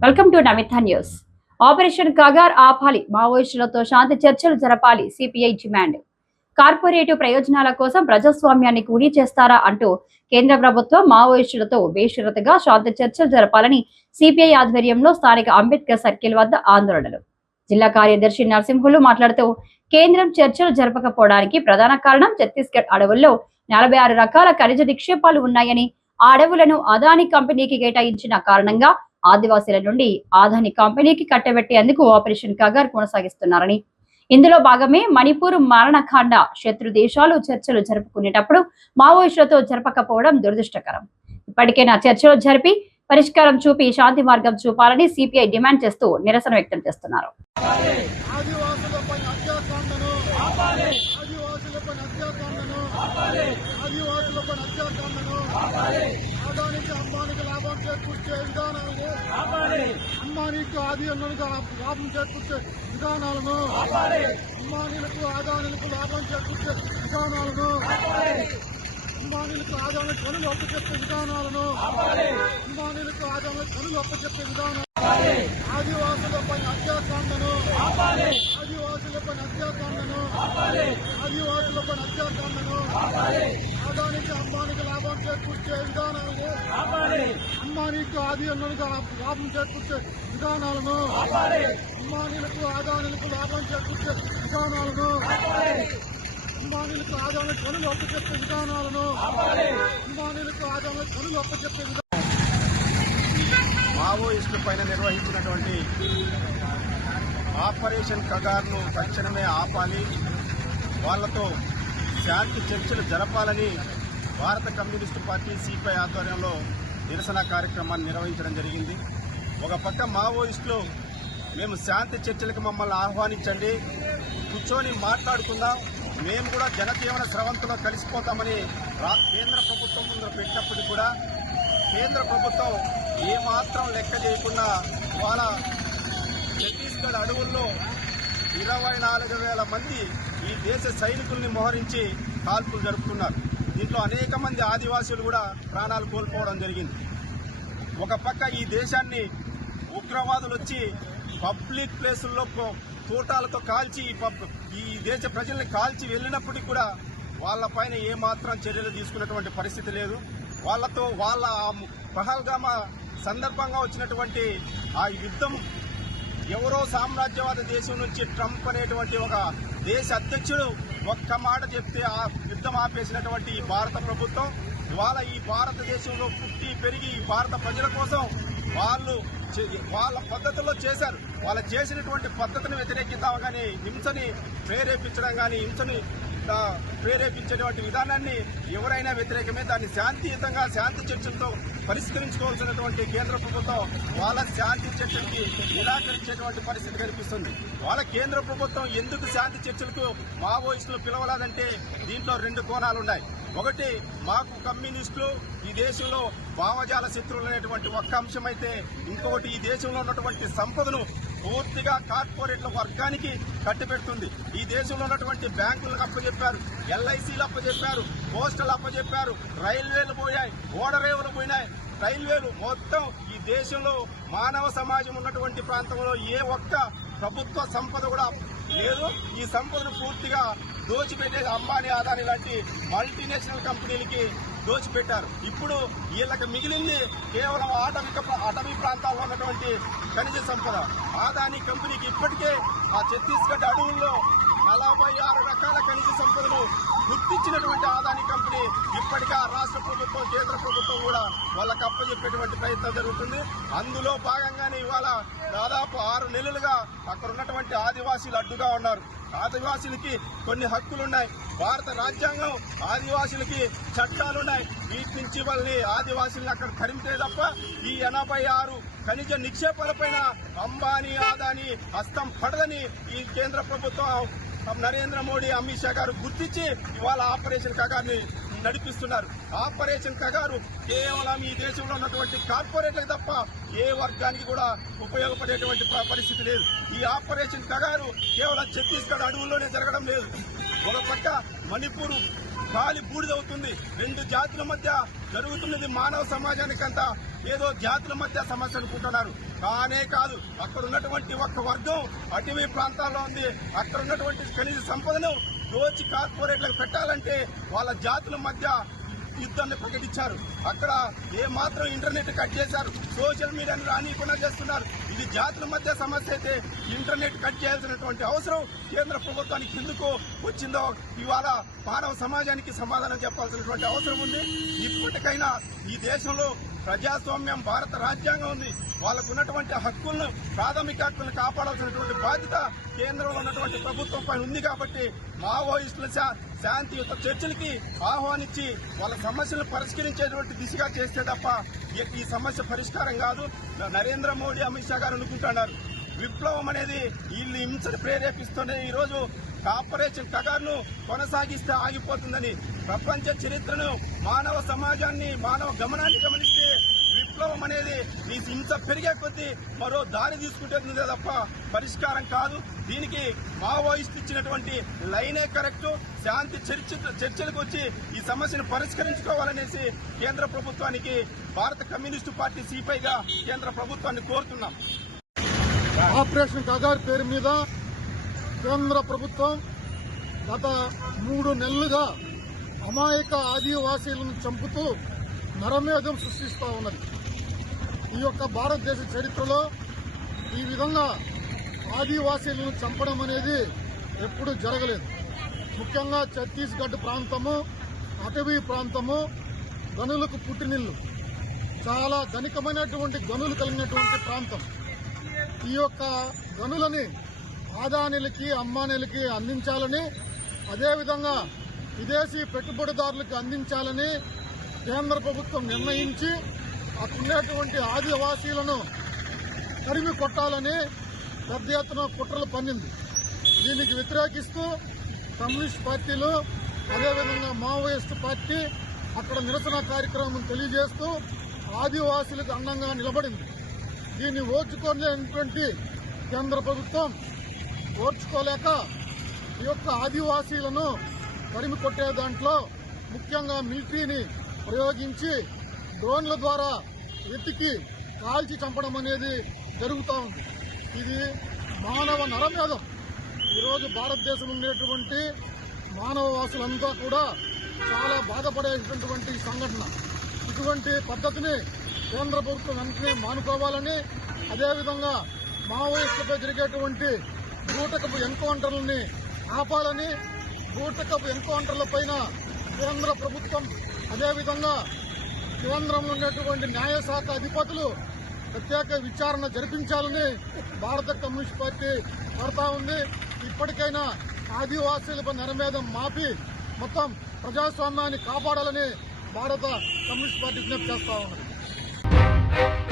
Welcome to Namitha news operation Kagar ఆపాలి మావోయిస్టులతో శాంతి చర్చలు జరపాలి సిపిఐ డిమాండ్ కార్పొరేటివ్ ప్రయోజనాల కోసం ప్రజాస్వామ్యాన్ని కూలీ చేస్తారా అంటూ కేంద్ర ప్రభుత్వం మావోయిస్టులతో బేషరతుగా శాంతి చర్చలు జరపాలని సిపిఐ ఆధ్వర్యంలో స్థానిక అంబేద్కర్ సర్కిల్ వద్ద ఆందోళనలు జిల్లా కార్యదర్శి నరసింహులు మాట్లాడుతూ కేంద్రం చర్చలు జరపకపోవడానికి ప్రధాన కారణం ఛత్తీస్గఢ్ అడవుల్లో నలభై ఆరు రకాల ఖనిజ నిక్షేపాలు ఉన్నాయని ఆ అడవులను అదాని కంపెనీకి కేటాయించిన కారణంగా ఆదివాసీల నుండి ఆదాని కంపెనీకి కట్టబెట్టేందుకు ఆపరేషన్ కగార్ కొనసాగిస్తున్నారని. ఇందులో భాగమే మణిపూర్ మారణకాండ శత్రు దేశాలు చర్చలు జరుపుకునేటప్పుడు మావోయిస్టులతో జరపకపోవడం దురదృష్టకరం. ఇప్పటికైనా చర్చలు జరిపి పరిష్కారం చూపి శాంతి మార్గం చూపాలని సిపిఐ డిమాండ్ చేస్తూ నిరసన వ్యక్తం చేస్తున్నారు. ఆదివాసులపై ఆదానికి అంబానికి లాభం చేకూర్చే విధానాలను అంబానీకి ఆది అన్నలుగా లాభం చేకూర్చే విధానాలను. అంబానీలకు ఆదానులకు లాభం చేకూర్చే విధానాలను. అంబానీలకు ఆదానికి పనులు అప్పచెప్పే విధానాలను. అంబానీలకు ఆదానికి పనులు అప్పచెప్పే విధానం ఆదివాసులపై హత్యాకాండను. ఆదివాసులపై హత్యాకాండను. ఆదివాసులపై హత్యాకాండను. అంబానికి లాభం చేకూర్చే విధానాలను అంబానీకి ఆది అన్నలుగా లాభం చేకూర్చే విధానాలను. అంబానీలకు ఆదానులకు లాభం చేకూర్చే విధానాలను. అంబానీలకు ఆదానికి పనులు అప్పచెప్పే విధానాలను. అంబానీలకు ఆదానికి పనులు అప్పచెప్పే విధానాలను మావోయిస్టుల పైన నిర్వహించినటువంటి ఆపరేషన్ కగార్ను తక్షణమే ఆపాలి. వాళ్ళతో శాంతి చర్చలు జరపాలని భారత కమ్యూనిస్టు పార్టీ సిపిఐ ఆధ్వర్యంలో నిరసన కార్యక్రమాన్ని నిర్వహించడం జరిగింది. ఒక పక్క మావోయిస్టులు మేము శాంతి చర్చలకు మమ్మల్ని ఆహ్వానించండి కూర్చొని మాట్లాడుకుందాం మేము కూడా జనజీవన స్రవంతిలో కలిసిపోతామని రా- కేంద్ర ప్రభుత్వం ముందు పెట్టినప్పటికీ కూడా కేంద్ర ప్రభుత్వం ఏమాత్రం లెక్క చేయకుండా వాళ్ళ ఛత్తీస్గఢ్ అడవుల్లో ఇరవై నాలుగు వేల మంది ఈ దేశ సైనికుల్ని మోహరించి కాల్పులు జరుపుతున్నారు. దీంట్లో అనేక మంది ఆదివాసీలు కూడా ప్రాణాలు కోల్పోవడం జరిగింది. ఒక పక్క ఈ దేశాన్ని ఉగ్రవాదులు వచ్చి పబ్లిక్ ప్లేసుల్లో కో- తోటాలతో కాల్చి ఈ పబ్ ఈ దేశ ప్రజల్ని కాల్చి వెళ్ళినప్పటికీ కూడా వాళ్ళపైన ఏమాత్రం చర్యలు తీసుకున్నటువంటి పరిస్థితి లేదు. వాళ్ళతో వాళ్ళ ఆ పహల్గామా సందర్భంగా వచ్చినటువంటి ఆ యుద్ధం ఎవరో సామ్రాజ్యవాద దేశం నుంచి ట్రంప్ అనేటువంటి ఒక దేశ అధ్యక్షుడు ఒక్క మాట చెప్తే ఆ యుద్ధం ఆపేసినటువంటి ఈ భారత ప్రభుత్వం ఇవాళ ఈ భారతదేశంలో పుట్టి పెరిగి ఈ భారత ప్రజల కోసం వాళ్ళు చే- వాళ్ళ పద్ధతుల్లో చేశారు. వాళ్ళు చేసినటువంటి పద్ధతిని వ్యతిరేకిద్దాం కానీ హింసని ప్రేరేపించడం కానీ హింసని ప్రేరేపించేటువంటి విధానాన్ని ఎవరైనా వ్యతిరేకమే. దాన్ని శాంతియుతంగా శాంతి చర్చలతో పరిష్కరించుకోవాల్సినటువంటి కేంద్ర ప్రభుత్వం వాళ్ళ శాంతి చర్చలకి నిరాకరించేటువంటి పరిస్థితి కనిపిస్తుంది. వాళ్ళ కేంద్ర ప్రభుత్వం ఎందుకు శాంతి చర్చలకు మావోయిస్టులు పిలవలేదంటే దీంట్లో రెండు కోణాలు ఉన్నాయి. ఒకటి మాకు కమ్యూనిస్టులు ఈ దేశంలో భావజాల శత్రువులు అనేటువంటి ఒక్క అంశం అయితే ఇంకొకటి ఈ దేశంలో ఉన్నటువంటి సంపదను పూర్తిగా కార్పొరేట్ల వర్గానికి కట్టిపెడుతుంది. ఈ దేశంలో ఉన్నటువంటి బ్యాంకులకు అప్పచెప్పారు ఎల్ఐసీలు అప్పచెప్పారు పోస్టల్ అప్పచెప్పారు రైల్వేలు పోయాయి ఓడరేవులు పోయినాయి. రైల్వేలు మొత్తం ఈ దేశంలో మానవ సమాజం ఉన్నటువంటి ప్రాంతంలో ఏ ఒక్క ప్రభుత్వ సంపద కూడా లేదు. ఈ సంపదను పూర్తిగా దోచిపెట్టేది అంబానీ అదాని లాంటి మల్టీనేషనల్ కంపెనీలకి దోచిపెట్టారు. ఇప్పుడు వీళ్ళకి మిగిలింది కేవలం ఆటవిక అటవీ ప్రాంతాల్లో ఉన్నటువంటి ఖనిజ సంపద. ఆదాని కంపెనీకి ఇప్పటికే ఆ ఛత్తీస్గఢ్ అడవుల్లో నలభై ఆరు రకాల ఖనిజ సంపదను గుర్తించినటువంటి ఆదాని కంపెనీ ఇప్పటికే ఆ రాష్ట్ర ప్రభుత్వం కేంద్ర ప్రభుత్వం కూడా వాళ్ళకి అప్పచెప్పేటువంటి ప్రయత్నం జరుగుతుంది. అందులో భాగంగానే ఇవాళ దాదాపు ఆరు నెలలుగా అక్కడ ఉన్నటువంటి ఆదివాసీలు అడ్డుగా ఉన్నారు. ఆదివాసులకి కొన్ని హక్కులున్నాయి. భారత రాజ్యాంగం ఆదివాసులకి చట్టాలున్నాయి. వీటి నుంచి వాళ్ళని ఆదివాసీలను అక్కడ తరిమితే తప్ప ఈ ఎనభై ఆరు ఖనిజ నిక్షేపాలపైన అంబానీ ఆదాని హస్తం పడదని ఈ కేంద్ర ప్రభుత్వం నరేంద్ర మోడీ అమిత్ షా గారు గుర్తించి ఇవాళ ఆపరేషన్ కగార్ని నడిపిస్తున్నారు. ఆపరేషన్ కగారు కేవలం ఈ దేశంలో ఉన్నటువంటి కార్పొరేట్లకు తప్ప ఏ వర్గానికి కూడా ఉపయోగపడేటువంటి పరిస్థితి లేదు. ఈ ఆపరేషన్ కగారు కేవలం ఛత్తీస్గఢ్ అడవుల్లోనే జరగడం లేదు. ఒక పక్క మణిపూర్ గాలి బూడిదవుతుంది. రెండు జాతుల మధ్య జరుగుతున్నది మానవ సమాజానికంతా ఏదో జాతుల మధ్య సమస్య అనుకుంటున్నారు. కానే కాదు అక్కడ ఉన్నటువంటి ఒక్క వర్గం అటవీ ప్రాంతాల్లో ఉంది. అక్కడ ఉన్నటువంటి ఖనిజ సంపదను దోచి కార్పొరేట్లకు పెట్టాలంటే వాళ్ళ జాతుల మధ్య యుద్ధాన్ని ప్రకటించారు. అక్కడ ఏ మాత్రం ఇంటర్నెట్ కట్ చేశారు. సోషల్ మీడియాను రానియకుండా చేస్తున్నారు. ఇది జాతుల మధ్య సమస్య అయితే ఇంటర్నెట్ కట్ చేయాల్సినటువంటి అవసరం కేంద్ర ప్రభుత్వానికి ఎందుకు వచ్చిందో ఇవాళ మానవ సమాజానికి సమాధానం చెప్పాల్సినటువంటి అవసరం ఉంది. ఇప్పటికైనా ఈ దేశంలో ప్రజాస్వామ్యం భారత రాజ్యాంగం ఉంది. వాళ్ళకు ఉన్నటువంటి హక్కులను ప్రాథమిక హక్కులను కాపాడాల్సినటువంటి బాధ్యత కేంద్రంలో ఉన్నటువంటి ప్రభుత్వం పైన ఉంది కాబట్టి మావోయిస్టుల శాంతియుత చర్చలకి ఆహ్వానించి వాళ్ళ సమస్యలు పరిష్కరించేటువంటి దిశగా చేస్తే తప్ప ఈ- సమస్య పరిష్కారం కాదు. నరేంద్ర మోడీ అమిత్ షా గారు అనుకుంటున్నారు. విప్లవం అనేది వీళ్ళు హింసను ప్రేరేపిస్తుండే ఈరోజు రోజు ఆపరేషన్ కగార్ను కొనసాగిస్తే ఆగిపోతుందని ప్రపంచ చరిత్రను మానవ సమాజాన్ని మానవ గమనాన్ని గమనిస్తే విప్లవం అనేది ఈ హింస పెరిగే కొద్దీ మరో దారి తీసుకుంటే తప్ప పరిష్కారం కాదు. దీనికి మావోయిస్ట్ ఇచ్చినటువంటి లైనే కరెక్ట్. శాంతి చర్చ చర్చలకు వచ్చి ఈ సమస్యను పరిష్కరించుకోవాలనేసి కేంద్ర ప్రభుత్వానికి భారత కమ్యూనిస్టు పార్టీ సిపిఐగా కేంద్ర ప్రభుత్వాన్ని కోరుతున్నాం. ఆపరేషన్ కగార్ పేరు మీద కేంద్ర ప్రభుత్వం గత మూడు నెలలుగా అమాయక ఆదివాసీలను చంపుతూ నరమేధం సృష్టిస్తూ ఉన్నది. ఈ యొక్క భారతదేశ చరిత్రలో ఈ విధంగా ఆదివాసీలను చంపడం అనేది ఎప్పుడూ జరగలేదు. ముఖ్యంగా ఛత్తీస్గఢ్ ప్రాంతము అటవీ ప్రాంతము గనులకు పుట్టినిల్లు. చాలా ధనికమైనటువంటి గనులు కలిగినటువంటి ప్రాంతం. ఈ యొక్క గనులని ఆదానీలకి అమ్మానీలకి అందించాలని అదేవిధంగా విదేశీ పెట్టుబడిదారులకు అందించాలని కేంద్ర ప్రభుత్వం నిర్ణయించి అక్కడ ఉండేటువంటి ఆదివాసీలను తరిమి కొట్టాలని పెద్ద ఎత్తున కుట్రలు పన్నింది. దీనికి వ్యతిరేకిస్తూ కమ్యూనిస్ట్ పార్టీలు అదేవిధంగా మావోయిస్టు పార్టీ అక్కడ నిరసన కార్యక్రమం తెలియజేస్తూ ఆదివాసీలకు అండంగా నిలబడింది. దీన్ని ఓర్చుకోలేనటువంటి కేంద్ర ప్రభుత్వం ఓర్చుకోలేక ఈ యొక్క ఆదివాసీలను తరిమి కొట్టే దాంట్లో ముఖ్యంగా మిలిటరీని ప్రయోగించి డ్రోన్ల ద్వారా వెతికి కాల్చి చంపడం అనేది జరుగుతూ ఉంది. ఇది మానవ నరమేధం ఈరోజు భారతదేశం ఉండేటువంటి మానవ వాసులంతా కూడా చాలా బాధపడేటటువంటి సంఘటన. ఇటువంటి పద్ధతిని కేంద్ర ప్రభుత్వం వెంటనే మానుకోవాలని అదేవిధంగా మావోయిస్టులపై జరిగేటువంటి బూటకపు ఎన్కౌంటర్లని ఆపాలని బూటకపు ఎన్కౌంటర్ల పైన కేంద్ర ప్రభుత్వం అదేవిధంగా కేంద్రంలో ఉన్నటువంటి న్యాయశాఖ అధిపతులు ప్రత్యేక విచారణ జరిపించాలని భారత కమ్యూనిస్ట్ పార్టీ కోరుతా ఉంది. ఇప్పటికైనా ఆదివాసీలపై నరమేధం మాపి మొత్తం ప్రజాస్వామ్యాన్ని కాపాడాలని భారత కమ్యూనిస్ట్ పార్టీ విజ్ఞప్తి చేస్తా ఉన్నది